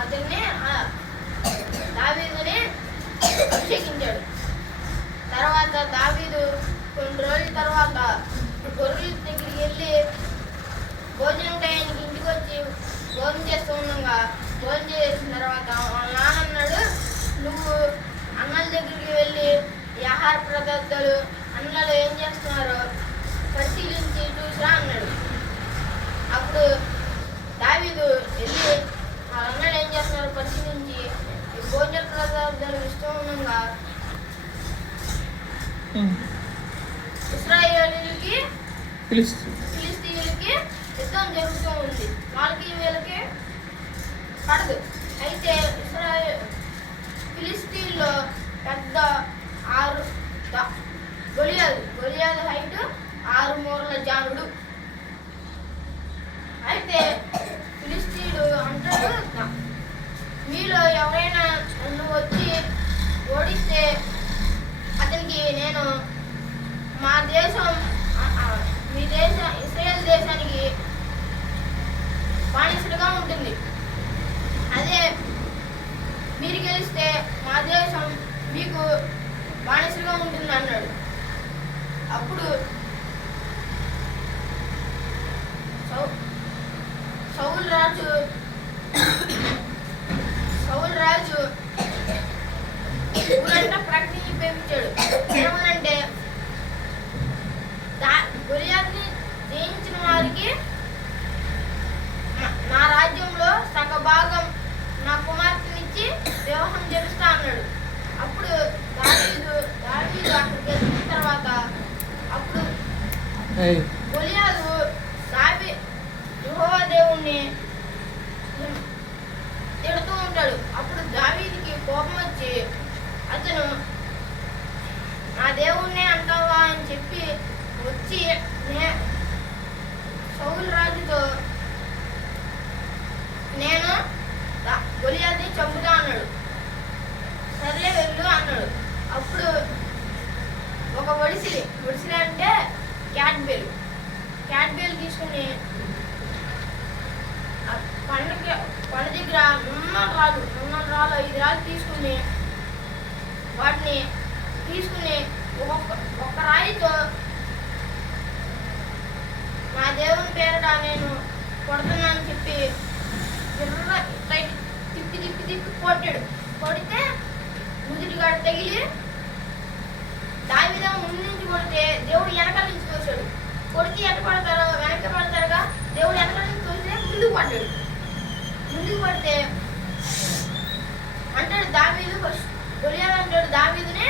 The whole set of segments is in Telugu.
అతన్ని దావీదుని అభిషేకించాడు. తర్వాత దావీదు కొన్ని రోజుల తర్వాత గొర్రెల దగ్గరికి వెళ్ళి భోజనం టైంకి ఇంటికి వచ్చి భోజనం చేస్తూ ఉండగా భోజనం చేసిన తర్వాత వాళ్ళ నాన్న అన్నాడు, నువ్వు అన్నల దగ్గరికి వెళ్ళి ఈ ఆహార పదార్థాలు అన్నలు ఏం చేస్తున్నారో పరిశీలించి చూసిరా అన్నాడు. అప్పుడు దావీదు వెళ్ళి వాళ్ళ అన్నలు ఏం చేస్తున్నారో పరిశీలించి ఈ భోజన పదార్థాలు ఇష్టం ఉండగా ఇశ్రాయేలీయులకి ఫిలిష్తీయులకి యుద్ధం జరుగుతూ ఉంది. వాళ్ళకి వీళ్ళకి పడదు. అయితే ఫిలిష్తీయుల్లో పెద్ద గొలియాదు హైట్ 6 మూరల జానుడు. అయితే ఫిలిష్తీయుడు అంటాడు, మీలో ఎవరైనా నన్ను వచ్చి ఓడిస్తే అతనికి నేను మా దేశం మీ దేశం ఇశ్రాయేల్ దేశానికి బానిసలుగా ఉంటుంది. అదే మీరు గెలిస్తే మా దేశం మీకు బానిసలుగా ఉంటుంది అన్నాడు. అప్పుడు సౌలు రాజు ఊరంతా ప్రకటన పెంచాడు. ఏమనంటే గొలియాతుని జయించిన వారికి నా రాజ్యంలో సగ భాగం నా కుమార్తెనిచ్చి వివాహం చేస్తా అన్నాడు. అప్పుడు దావీదు అక్కడికి వచ్చిన తర్వాత అప్పుడు గొలియాతు యెహోవా దేవుణ్ణి తిడుతూ ఉంటాడు. అప్పుడు దావీదుకి కోపం వచ్చి అతను నా దేవుణ్ణే అంటావా అని చెప్పి వచ్చి సౌలు రాజుతో నేను గొలియాతుని చంపుతా అన్నాడు. సర్లే వెళ్ళు అన్నాడు. అప్పుడు ఒక ఒడిసిలి అంటే క్యాట్ బేల్ తీసుకుని కొండ దగ్గర నున్న రాళ్ళు 5 రాళ్ళు తీసుకుని వాటిని ఒక్క రాయితో నా దేవుని పేరట నేను కొడుతున్నాను చెప్పి తిప్పి కొట్టాడు. కొడితే ముదుటిగాడ తగిలి దావీదు ముందు నుంచి కొడితే దేవుడు వెనకాల నుంచి తోసాడు. కొడితే వెనక పడతారుగా దేవుడు వెనకాల నుంచి తోస్తే ముందుకు పడ్డాడు. ముందుకు పడితే అంటాడు దావీదు గొలియాతు అంటాడు దావీదునే,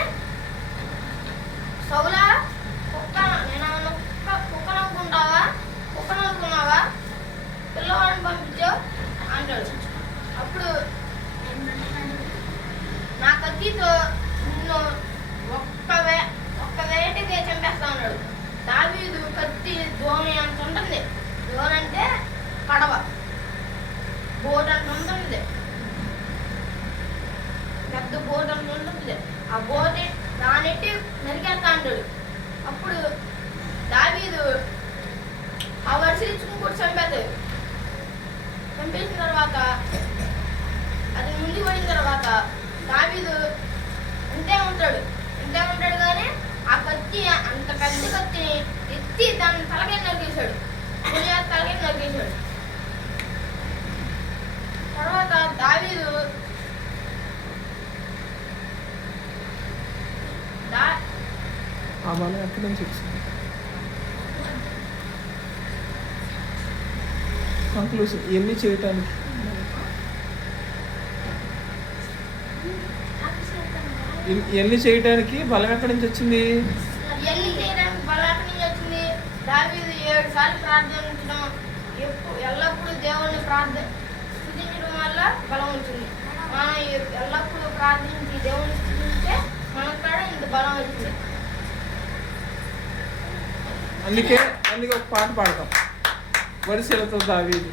సౌలా నేను కుక్క నవ్వుకున్నావా పిల్లవాడిని పంపించావు అంటాడు. అప్పుడు నా కత్తితో నిన్ను ఒక్క వేటకే చంపేస్తా ఉన్నాడు. దావీదు కత్తి దోణి అంత ఉంటుంది. దోణి అంటే కడవ, బోట్ అంత ఉంటుంది, పెద్ద బోట్ అంత ఉంటుంది. ఆ బోట్ దానెట్టి నరికేస్తా అంటాడు. అప్పుడు దావీదు ఆ వరుసలు ఇచ్చుకుని కూడా చంపేస్తాడు. చంపేసిన తర్వాత అది ముందుకు పోయిన తర్వాత దావీదు ఇంతే ఉంటాడు కానీ ఆ కత్తి అంత పెద్ద కత్తిని ఎత్తి దాన్ని తలకాయ నరికేశాడు. గొలియాతు తలకాయ నరికేశాడు. తర్వాత దావీదు ఎక్కడి నుంచి వచ్చింది కంక్లూషన్ ఇవన్నీ చేయటానికి ఇవన్నీ చేయడానికి బలం ఎక్కడి నుంచి వచ్చింది? దావీదు 7 సార్లు ప్రార్థించడం, ఎల్లప్పుడూ దేవుణ్ణి స్తుతించడం వల్ల బలం వచ్చింది. మనం ఎల్లప్పుడూ ప్రార్థించి దేవుణ్ణి స్తుతించితే మనకు కూడా ఇంత బలం వచ్చింది. అందుకే ఒక పాట పాడతాం వరిసెలతో దావీదు.